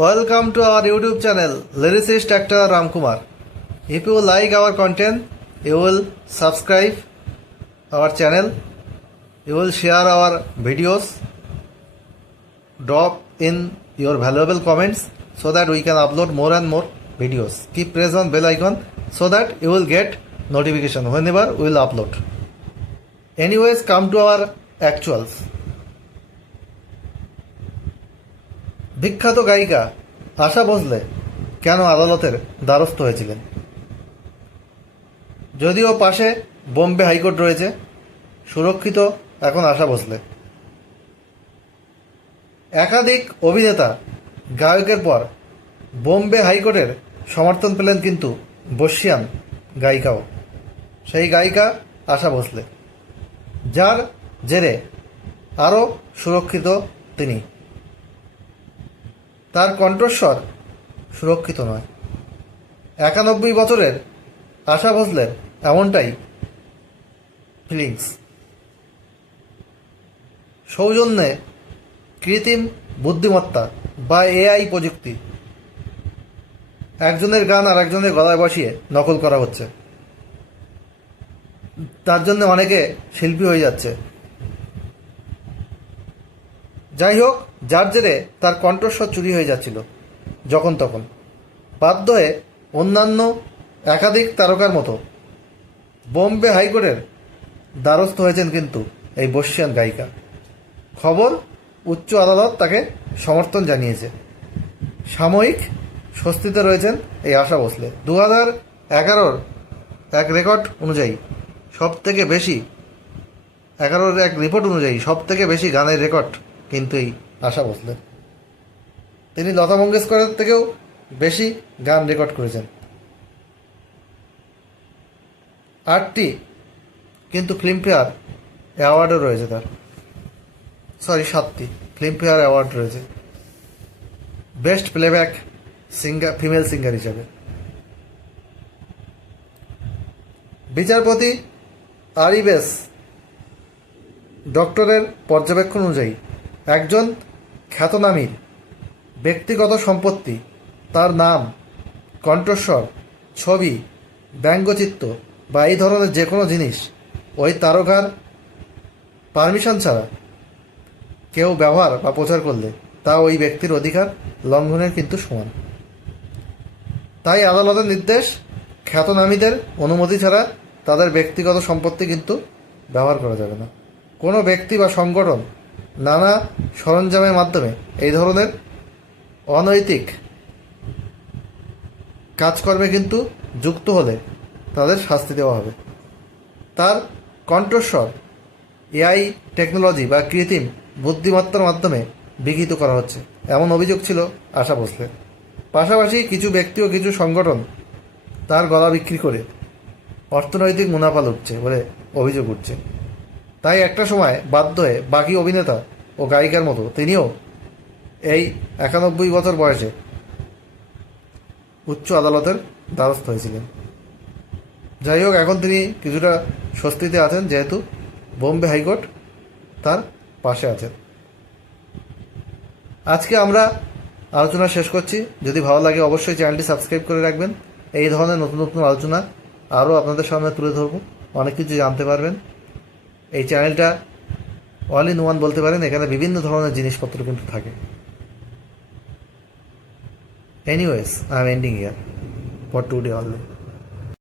Welcome to our YouTube channel, Lyricist Actor Ramkumar. If you like our content, you will subscribe our channel, you will share our videos, drop in your valuable comments so that we can upload more and more videos. Keep press on bell icon so that you will get notification whenever we will upload. Anyways, come to our actuals. বিখ্যাত গায়িকা আশা ভোসলে কেন আদালতের দ্বারস্থ হয়েছিলেন? যদিও পাশে Bombay high court রয়েছে, সুরক্ষিত এখন আশা ভোসলে। একাধিক অভিনেতা গায়কের পর বোম্বে হাইকোর্টের সমর্থন পেলেন কিন্তু বর্ষিয়ান গায়িকাও, সেই গায়িকা আশা ভোসলে, যার জেরে আরও সুরক্ষিত তিনি। তার কণ্ঠস্বর সুরক্ষিত নয়। 91 বছরের আশা ভোসলের এমনটাই ফিলিংস। সৌজন্যে কৃত্রিম বুদ্ধিমত্তা বা এআই প্রযুক্তি একজনের গান আর একজনের গলায় বসিয়ে নকল করা হচ্ছে, তার জন্য অনেকে শিল্পী হয়ে যাচ্ছে। যাই হোক, যার জেরে তার কণ্ঠস্বর চুরি হয়ে যাচ্ছিল যখন তখন, বাধ্য হয়ে অন্যান্য একাধিক তারকার মতো বোম্বে হাইকোর্টের দ্বারস্থ হয়েছেন কিন্তু এই বর্ষিয়ান গায়িকা। খবর, উচ্চ আদালত তাকে সমর্থন জানিয়েছে। সাময়িক স্বস্তিতে রয়েছেন এই আশা ভোসলে। 2011 এক রেকর্ড অনুযায়ী সব থেকে বেশি, 11 এক রিপোর্ট অনুযায়ী সব থেকে বেশি গানের রেকর্ড কিন্তু এই আশা ভোসলে। তিনি লতা মঙ্গেশকরের থেকেও বেশি গান রেকর্ড করেছেন। 8টি কিন্তু ফিল্মফেয়ার অ্যাওয়ার্ডও রয়েছে তার, 7টি ফিল্মফেয়ার অ্যাওয়ার্ড রয়েছে best playback singer, female singer হিসাবে। বিচারপতি আরিবেস ডক্টরের পর্যবেক্ষণ অনুযায়ী একজন খ্যাতনামীর ব্যক্তিগত সম্পত্তি, তার নাম, কণ্ঠস্বর, ছবি, ব্যঙ্গচিত্র বা এই ধরনের যে কোনো জিনিস ওই তারকার পারমিশন ছাড়া কেউ ব্যবহার বা প্রচার করলে তা ওই ব্যক্তির অধিকার লঙ্ঘনের কিন্তু সমান। তাই আদালতের নির্দেশ, খ্যাতনামীদের অনুমতি ছাড়া তাদের ব্যক্তিগত সম্পত্তি কিন্তু ব্যবহার করা যাবে না। কোনো ব্যক্তি বা সংগঠন নানা সরঞ্জামের মাধ্যমে এই ধরনের অনৈতিক কাজকর্মে কিন্তু যুক্ত হলে তাদের শাস্তি দেওয়া হবে। তার কণ্ঠস্বর এআই টেকনোলজি বা কৃত্রিম বুদ্ধিমত্তার মাধ্যমে বিকৃত করা হচ্ছে, এমন অভিযোগ ছিল আশা ভোসলের। পাশাপাশি কিছু ব্যক্তি ও কিছু সংগঠন তার গলা বিক্রি করে অর্থনৈতিক মুনাফা লুটছে বলে অভিযোগ উঠছে। তাই একটা সময় বাধ্য হয়ে বাকি অভিনেতা ও গায়িকার মতো তিনিও এই 91 বছর বয়সে উচ্চ আদালতের দ্বারস্থ হয়েছিলেন। যাই হোক, এখন তিনি কিছুটা স্বস্তিতে আছেন যেহেতু বোম্বে হাইকোর্ট তার পাশে আছেন। আজকে আমরা আলোচনা শেষ করছি। যদি ভালো লাগে অবশ্যই চ্যানেলটি সাবস্ক্রাইব করে রাখবেন। এই ধরনের নতুন নতুন আলোচনা আরও আপনাদের সামনে তুলে ধরব, অনেক কিছু জানতে পারবেন। এই চ্যানেলটা অল ইন ওয়ান বলতে পারেন, এখানে বিভিন্ন ধরনের জিনিসপত্র কিন্তু থাকে। Anyways, I am ending here for today only.